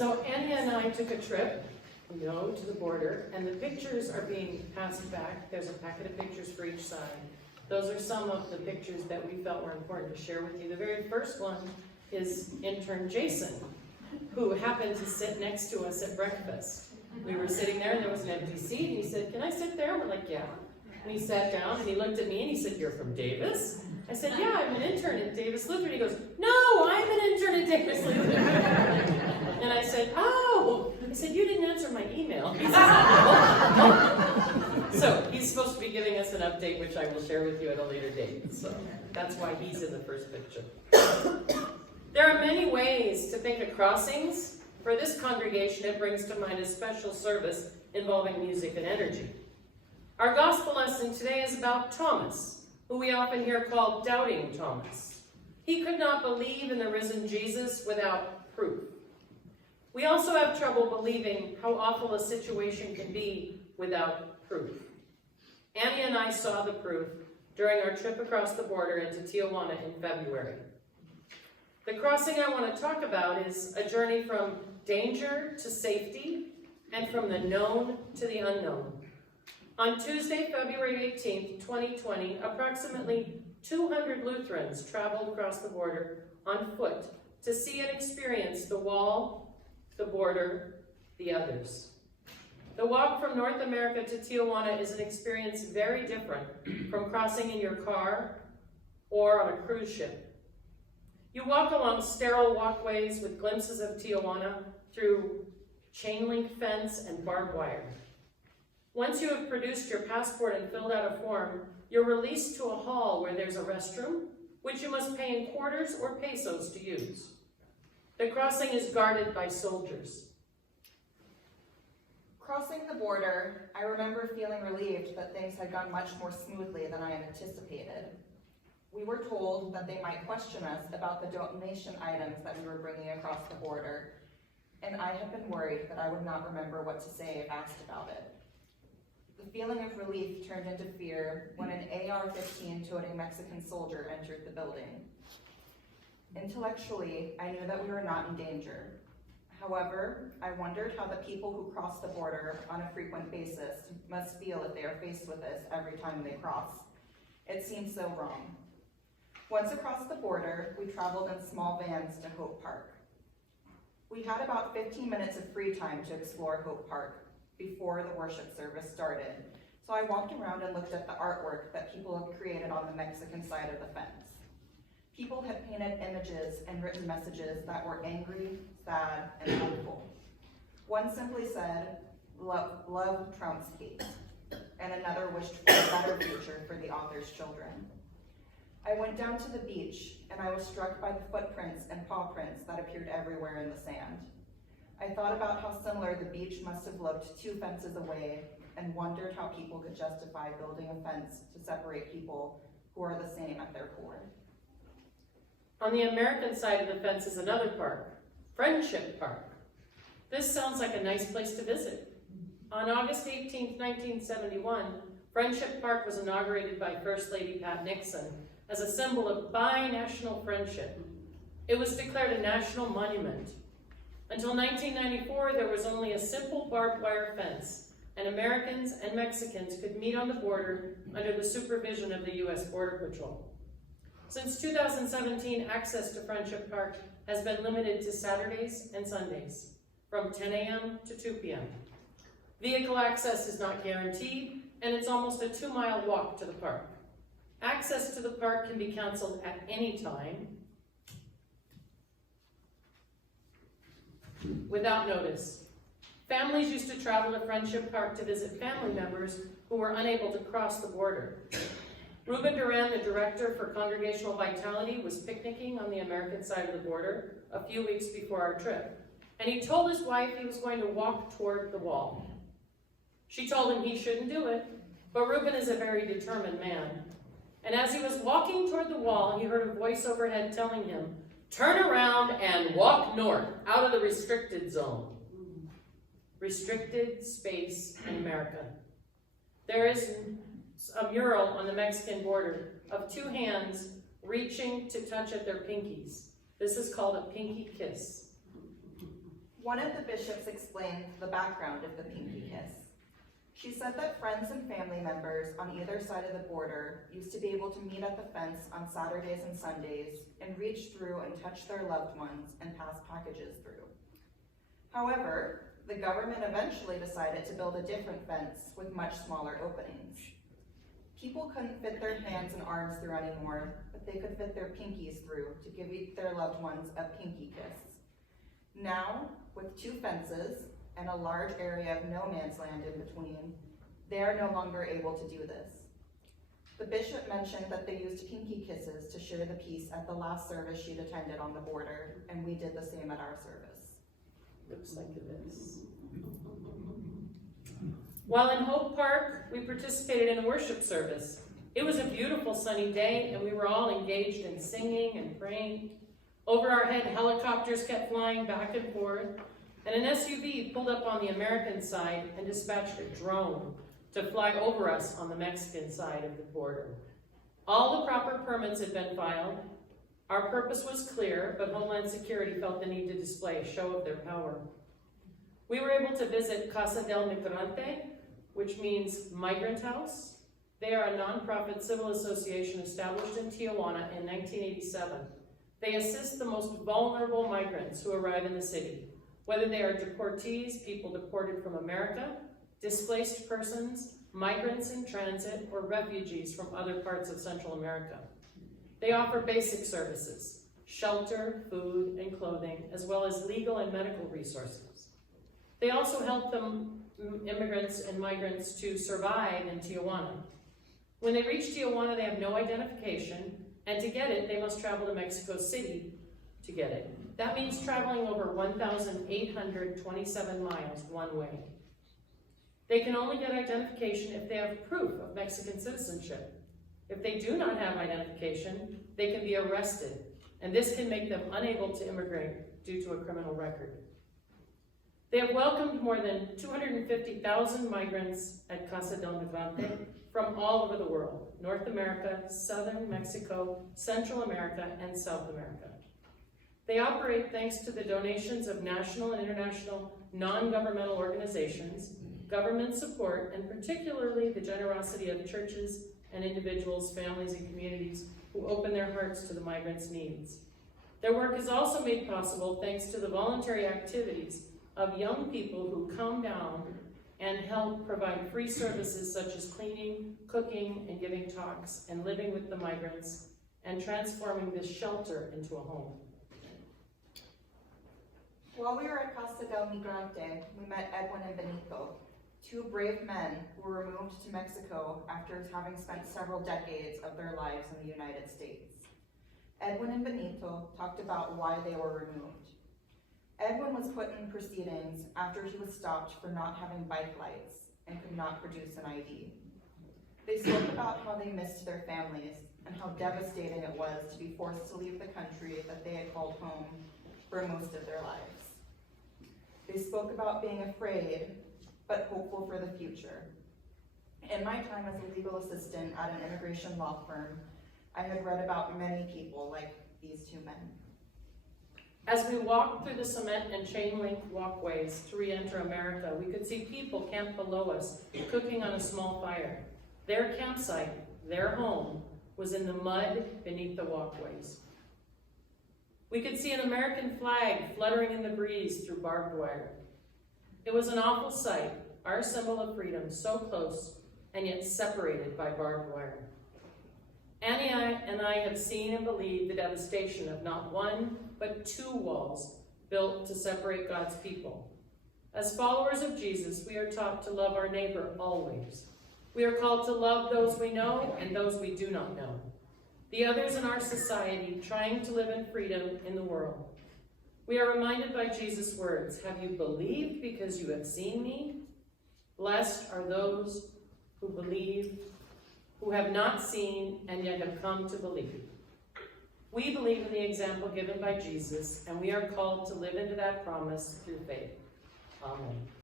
So Annie and I took a trip, to the border, and the pictures are being passed back. There's a packet of pictures for each side. Those are some of the pictures that we felt were important to share with you. The very first one is intern Jason, who happened to sit next to us at breakfast. We were sitting there and there was an empty seat, and he said, "Can I sit there?" We're like, "Yeah." And he sat down and he looked at me and he said, "You're from Davis?" I said, "Yeah, I'm an intern at Davis Lutheran." He goes, "No, I'm an intern at Davis Lutheran." And I said, "Oh." I said, "You didn't answer my email." He said, "Oh." So he's supposed to be giving us an update, which I will share with you at a later date. So that's why he's in the first picture. There are many ways to think of crossings. For this congregation, it brings to mind a special service involving music and energy. Our gospel lesson today is about Thomas, who we often hear called Doubting Thomas. He could not believe in the risen Jesus without proof. We also have trouble believing how awful a situation can be without proof. Annie and I saw the proof during our trip across the border into Tijuana in February. The crossing I want to talk about is a journey from danger to safety and from the known to the unknown. On Tuesday, February 18th, 2020, approximately 200 Lutherans traveled across the border on foot to see and experience the wall, the border, the others. The walk from North America to Tijuana is an experience very different from crossing in your car or on a cruise ship. You walk along sterile walkways with glimpses of Tijuana through chain link fence and barbed wire. Once you have produced your passport and filled out a form, you're released to a hall where there's a restroom, which you must pay in quarters or pesos to use. The crossing is guarded by soldiers. Crossing the border, I remember feeling relieved that things had gone much more smoothly than I had anticipated. We were told that they might question us about the donation items that we were bringing across the border, and I had been worried that I would not remember what to say if asked about it. The feeling of relief turned into fear when an AR-15 toting Mexican soldier entered the building. Intellectually, I knew that we were not in danger. However, I wondered how the people who cross the border on a frequent basis must feel if they are faced with this every time they cross. It seemed so wrong. Once across the border, we traveled in small vans to Hope Park. We had about 15 minutes of free time to explore Hope Park before the worship service started, so I walked around and looked at the artwork that people had created on the Mexican side of the fence. People had painted images and written messages that were angry, sad, and hopeful. One simply said, love trumps hate, and another wished for a better future for the author's children. I went down to the beach, and I was struck by the footprints and paw prints that appeared everywhere in the sand. I thought about how similar the beach must have looked 2 fences away, and wondered how people could justify building a fence to separate people who are the same at their core. On the American side of the fence is another park, Friendship Park. This sounds like a nice place to visit. On August 18, 1971, Friendship Park was inaugurated by First Lady Pat Nixon as a symbol of bi-national friendship. It was declared a national monument. Until 1994, there was only a simple barbed wire fence, and Americans and Mexicans could meet on the border under the supervision of the U.S. Border Patrol. Since 2017, access to Friendship Park has been limited to Saturdays and Sundays, from 10 a.m. to 2 p.m. Vehicle access is not guaranteed, and it's almost a 2-mile walk to the park. Access to the park can be canceled at any time without notice. Families used to travel to Friendship Park to visit family members who were unable to cross the border. Ruben Duran, the director for Congregational Vitality, was picnicking on the American side of the border a few weeks before our trip, and he told his wife he was going to walk toward the wall. She told him he shouldn't do it, but Ruben is a very determined man. And as he was walking toward the wall, he heard a voice overhead telling him, "Turn around and walk north, out of the restricted zone." Restricted space in America. There is a mural on the Mexican border of 2 hands reaching to touch at their pinkies. This is called a pinky kiss. One of the bishops explained the background of the pinky kiss. She said that friends and family members on either side of the border used to be able to meet at the fence on Saturdays and Sundays and reach through and touch their loved ones and pass packages through. However, the government eventually decided to build a different fence with much smaller openings. People couldn't fit their hands and arms through anymore, but they could fit their pinkies through to give their loved ones a pinky kiss. Now, with 2 fences and a large area of no man's land in between, they are no longer able to do this. The bishop mentioned that they used pinky kisses to share the peace at the last service she'd attended on the border, and we did the same at our service. Looks like it is. While in Hope Park, we participated in a worship service. It was a beautiful sunny day, and we were all engaged in singing and praying. Over our head, helicopters kept flying back and forth, and an SUV pulled up on the American side and dispatched a drone to fly over us on the Mexican side of the border. All the proper permits had been filed. Our purpose was clear, but Homeland Security felt the need to display a show of their power. We were able to visit Casa del Migrante, which means migrant house. They are a nonprofit civil association established in Tijuana in 1987. They assist the most vulnerable migrants who arrive in the city, whether they are deportees, people deported from America, displaced persons, migrants in transit, or refugees from other parts of Central America. They offer basic services, shelter, food, and clothing, as well as legal and medical resources. They also help immigrants and migrants to survive in Tijuana. When they reach Tijuana, they have no identification, and to get it, they must travel to Mexico City to get it. That means traveling over 1,827 miles one way. They can only get identification if they have proof of Mexican citizenship. If they do not have identification, they can be arrested, and this can make them unable to immigrate due to a criminal record. They have welcomed more than 250,000 migrants at Casa del Migrante from all over the world: North America, Southern Mexico, Central America, and South America. They operate thanks to the donations of national and international non-governmental organizations, government support, and particularly the generosity of churches and individuals, families, and communities who open their hearts to the migrants' needs. Their work is also made possible thanks to the voluntary activities of young people who come down and help provide free services such as cleaning, cooking, and giving talks, and living with the migrants, and transforming this shelter into a home. While we were at Casa del Migrante, we met Edwin and Benito, 2 brave men who were removed to Mexico after having spent several decades of their lives in the United States. Edwin and Benito talked about why they were removed. Edwin was put in proceedings after he was stopped for not having bike lights and could not produce an ID. They spoke about how they missed their families and how devastating it was to be forced to leave the country that they had called home for most of their lives. They spoke about being afraid, but hopeful for the future. In my time as a legal assistant at an immigration law firm, I had read about many people like these 2 men. As we walked through the cement and chain link walkways to re-enter America, we could see people camped below us, cooking on a small fire. Their campsite, their home, was in the mud beneath the walkways. We could see an American flag fluttering in the breeze through barbed wire. It was an awful sight, our symbol of freedom, so close and yet separated by barbed wire. Annie and I have seen and believed the devastation of not 1, but 2 walls built to separate God's people. As followers of Jesus, we are taught to love our neighbor always. We are called to love those we know and those we do not know, the others in our society trying to live in freedom in the world. We are reminded by Jesus' words, "Have you believed because you have seen me? Blessed are those who believe, who have not seen and yet have come to believe." We believe in the example given by Jesus, and we are called to live into that promise through faith. Amen.